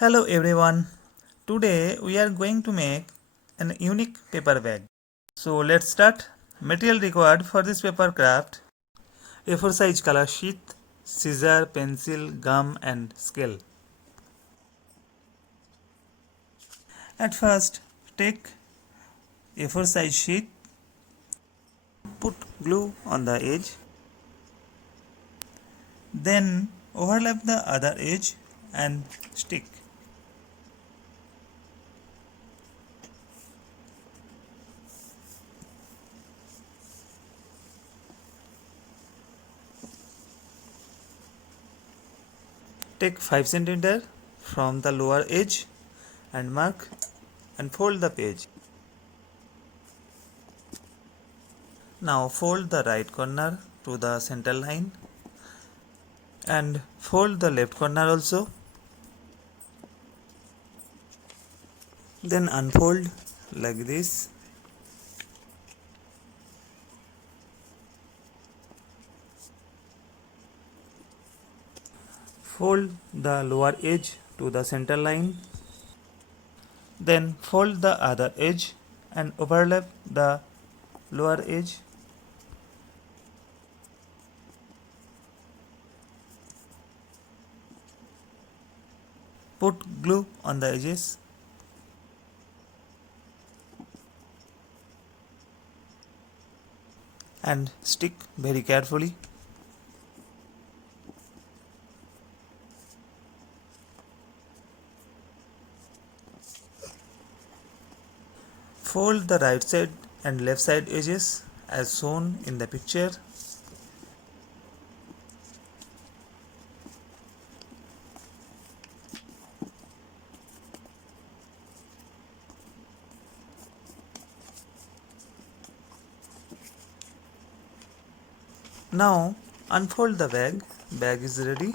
Hello everyone. Today we are going to make an unique paper bag. So let's start. Material required for this paper craft: A4 size color sheet, scissor, pencil, gum and scale. At first, take A4 size sheet, put glue on the edge, then overlap the other edge and stick. Take 5 cm from the lower edge and mark and fold the page. Now fold the right corner to the center line and fold the left corner also. Then unfold like this. Fold the lower edge to the center line. Then fold the other edge and overlap the lower edge. Put glue on the edges. And stick very carefully. Fold the right side and left side edges as shown in the picture. Now unfold the bag. Bag is ready.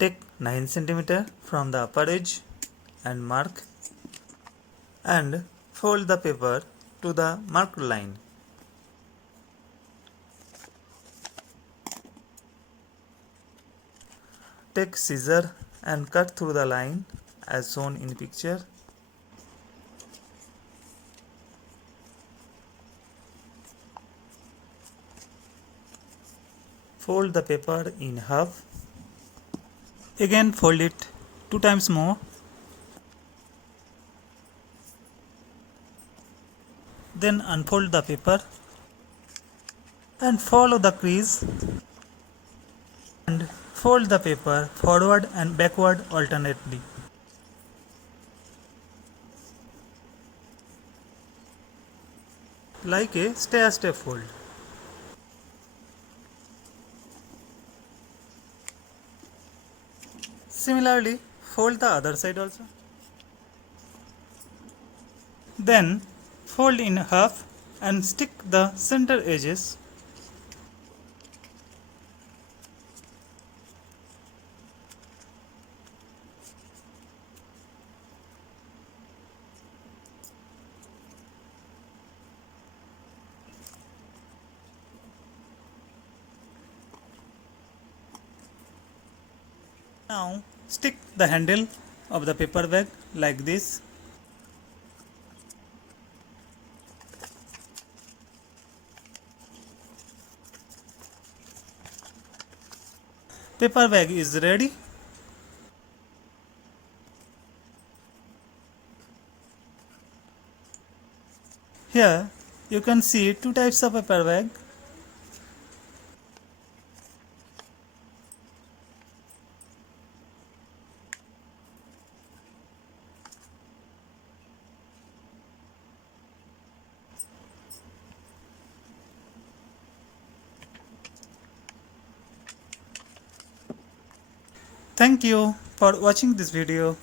Take 9 cm from the upper edge and mark and fold the paper to the marked line. Take scissor and cut through the line as shown in picture. Fold the paper in half. Again fold it 2 times more. Then unfold the paper and follow the crease and fold the paper forward and backward alternately. Like a stair-step fold. Similarly, fold the other side also. Then fold in half and stick the center edges. Now stick the handle of the paper bag like this. Paper bag is ready. Here you can see two types of paper bag. Thank you for watching this video.